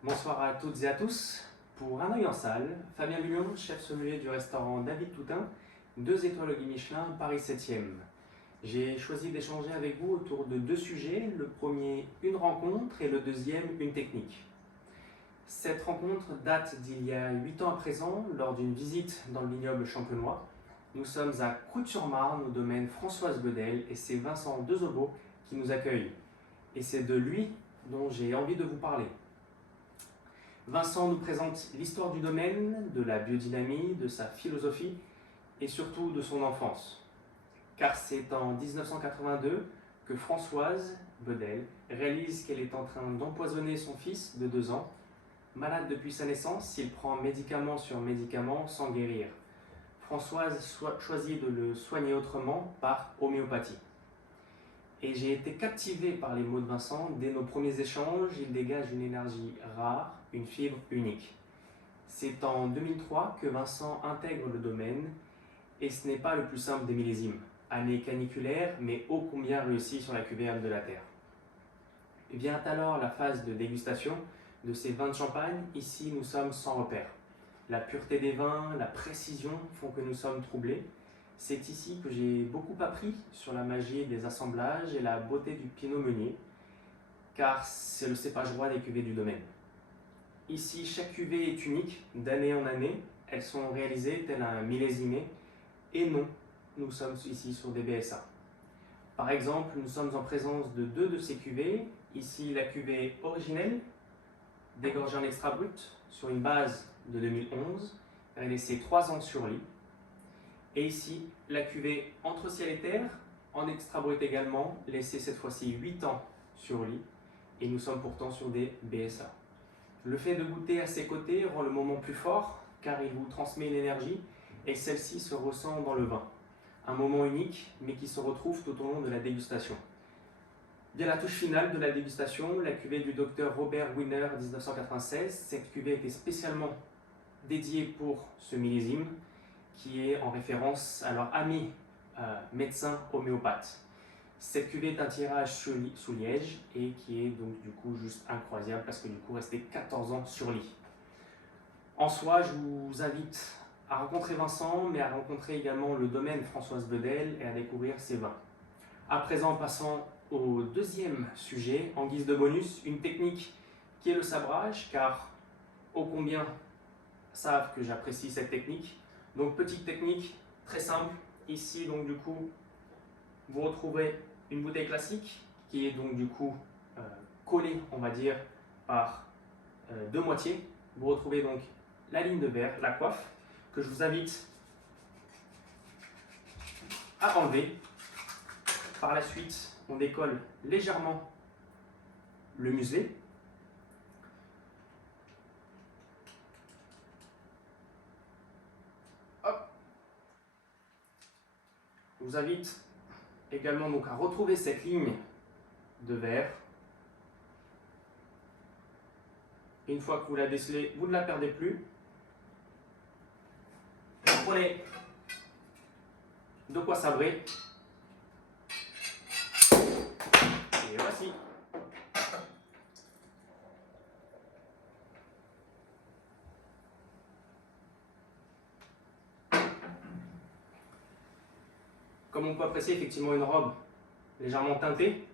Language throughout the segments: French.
Bonsoir à toutes et à tous. Pour Un œil en salle, Fabien Bullion, chef sommelier du restaurant David Toutain, 2 étoiles au Guide Michelin, Paris 7e. J'ai choisi d'échanger avec vous autour de 2 sujets. Le premier, une rencontre, et le deuxième, une technique. Cette rencontre date d'il y a 8 ans à présent, lors d'une visite dans le vignoble champenois. Nous sommes à Croûte-sur-Marne, au domaine Françoise Bedel, et c'est Vincent Dezobo qui nous accueille. Et c'est de lui dont j'ai envie de vous parler. Vincent nous présente l'histoire du domaine, de la biodynamie, de sa philosophie et surtout de son enfance. Car c'est en 1982 que Françoise Bedel réalise qu'elle est en train d'empoisonner son fils de 2 ans. Malade depuis sa naissance, il prend médicament sur médicament sans guérir. Françoise choisit de le soigner autrement par homéopathie. Et j'ai été captivé par les mots de Vincent. Dès nos premiers échanges, il dégage une énergie rare, une fibre unique. C'est en 2003 que Vincent intègre le domaine, et ce n'est pas le plus simple des millésimes. Année caniculaire, mais ô combien réussi sur la cuvée de la terre. Vient alors la phase de dégustation de ces vins de champagne. Ici, nous sommes sans repère. La pureté des vins, la précision font que nous sommes troublés. C'est ici que j'ai beaucoup appris sur la magie des assemblages et la beauté du Pinot Meunier, car c'est le cépage roi des cuvées du domaine. Ici, chaque cuvée est unique, d'année en année. Elles sont réalisées tel un millésimé, et non, nous sommes ici sur des BSA. Par exemple, nous sommes en présence de 2 de ces cuvées. Ici, la cuvée originelle, dégorgée en extra brut, sur une base de 2011, elle est laissée 3 ans sur lit. Et ici, la cuvée Entre ciel et terre, en extra brut également, laissée cette fois-ci 8 ans sur lit, et nous sommes pourtant sur des BSA. Le fait de goûter à ses côtés rend le moment plus fort, car il vous transmet une énergie, et celle-ci se ressent dans le vin. Un moment unique, mais qui se retrouve tout au long de la dégustation. Bien la touche finale de la dégustation, la cuvée du docteur Robert Wiener 1996. Cette cuvée était spécialement dédiée pour ce millésime, qui est en référence à leur ami médecin homéopathe. Cette cuvée est un tirage sous liège et qui est donc du coup juste incroyable parce que du coup resté 14 ans sur lit. En soi, je vous invite à rencontrer Vincent, mais à rencontrer également le domaine Françoise Bedel et à découvrir ses vins. À présent, passons au deuxième sujet, en guise de bonus, une technique qui est le sabrage, car ô combien savent que j'apprécie cette technique. Donc petite technique, très simple. Ici, donc du coup, vous retrouverez une bouteille classique qui est donc du coup collée, on va dire, par 2 moitiés. Vous retrouvez donc la ligne de verre, la coiffe, que je vous invite à enlever. Par la suite, on décolle légèrement le muselet. Hop. Je vous invite également donc à retrouver cette ligne de verre. Une fois que vous la décelez, vous ne la perdez plus. Vous prenez de quoi sabrer. Et voici. Comme on peut apprécier effectivement une robe légèrement teintée,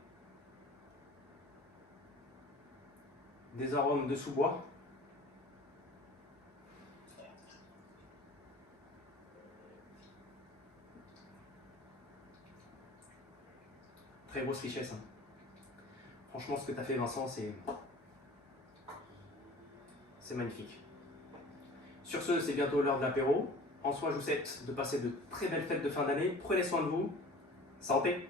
des arômes de sous-bois. Très grosse richesse. Hein. Franchement, ce que tu as fait, Vincent, c'est magnifique. Sur ce, c'est bientôt l'heure de l'apéro. En soi, je vous souhaite de passer de très belles fêtes de fin d'année. Prenez soin de vous. Santé!